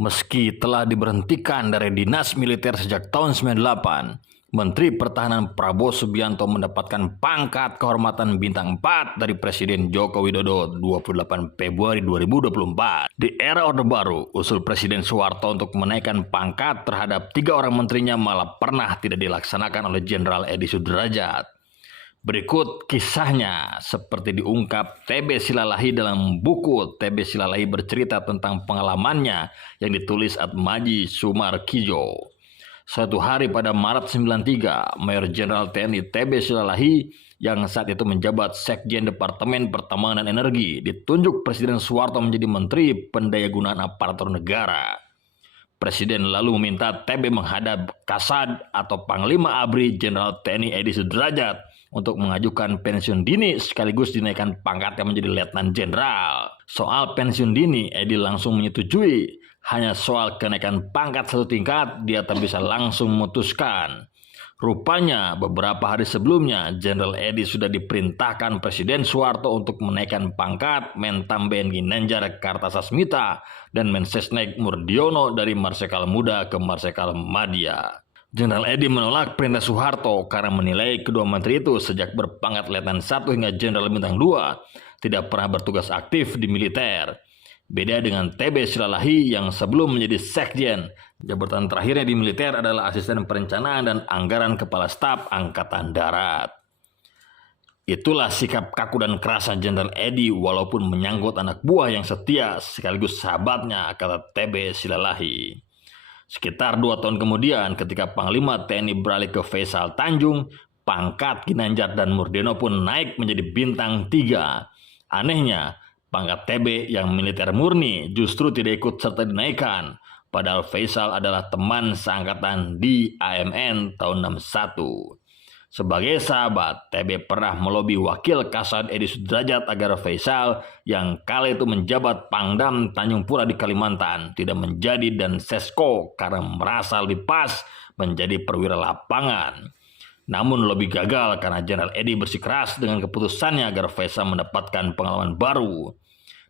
Meski telah diberhentikan dari dinas militer sejak tahun 98, Menteri Pertahanan Prabowo Subianto mendapatkan pangkat kehormatan bintang 4 dari Presiden Joko Widodo 28 Februari 2024. Di era Orde Baru, usul Presiden Soeharto untuk menaikkan pangkat terhadap 3 orang menterinya malah pernah tidak dilaksanakan oleh Jenderal Edi Sudrajat. Berikut kisahnya seperti diungkap TB Silalahi dalam buku TB Silalahi bercerita tentang pengalamannya yang ditulis Atmaji Sumarkijo. Suatu hari pada Maret 93, Mayor Jenderal TNI TB Silalahi yang saat itu menjabat Sekjen Departemen Pertambangan dan Energi ditunjuk Presiden Soeharto menjadi Menteri Pendayagunaan Aparatur Negara. Presiden lalu meminta TB menghadap Kasad atau Panglima ABRI Jenderal TNI Edi Sudrajat untuk mengajukan pensiun dini sekaligus dinaikkan pangkatnya menjadi Letnan Jenderal. Soal pensiun dini, Edi langsung menyetujui. Hanya soal kenaikan pangkat 1 tingkat, dia tak bisa langsung memutuskan. Rupanya beberapa hari sebelumnya, Jenderal Edi sudah diperintahkan Presiden Soeharto untuk menaikkan pangkat Mentam BNI Ginanjar Kartasasmita dan Mensesnek Murdiono dari Marsikal Muda ke Marsikal Madya. Jenderal Edi menolak perintah Soeharto karena menilai kedua menteri itu sejak berpangkat Letnan 1 hingga Jenderal Bintang 2 tidak pernah bertugas aktif di militer. Beda dengan TB Silalahi yang sebelum menjadi Sekjen, jabatan terakhirnya di militer adalah Asisten Perencanaan dan Anggaran Kepala Staf Angkatan Darat. Itulah sikap kaku dan kerasa Jenderal Edi walaupun menyangkut anak buah yang setia sekaligus sahabatnya, kata TB Silalahi. Sekitar 2 tahun kemudian ketika Panglima TNI beralih ke Faisal Tanjung, pangkat Ginanjar dan Murdiono pun naik menjadi bintang 3. Anehnya, pangkat TB yang militer murni justru tidak ikut serta dinaikkan, padahal Faisal adalah teman seangkatan di AMN tahun 61. Sebagai sahabat, TB pernah melobi wakil Kasad Edi Sudrajat agar Faisal yang kala itu menjabat Pangdam Tanjung Pura di Kalimantan tidak menjadi dan Sesko karena merasa lebih pas menjadi perwira lapangan. Namun lebih gagal karena Jenderal Edi bersikeras dengan keputusannya agar Faisal mendapatkan pengalaman baru.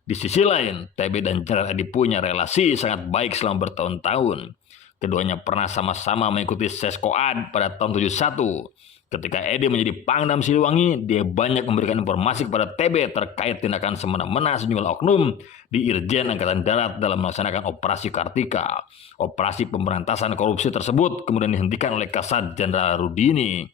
Di sisi lain, TB dan Jenderal Edi punya relasi sangat baik selama bertahun-tahun. Keduanya pernah sama-sama mengikuti Seskoad pada tahun 71. Ketika Edi menjadi Pangdam Siliwangi, dia banyak memberikan informasi kepada TB terkait tindakan semena-mena sejumlah oknum di Irjen Angkatan Darat dalam melaksanakan Operasi Kartika. Operasi pemberantasan korupsi tersebut kemudian dihentikan oleh Kasat Jenderal Rudini.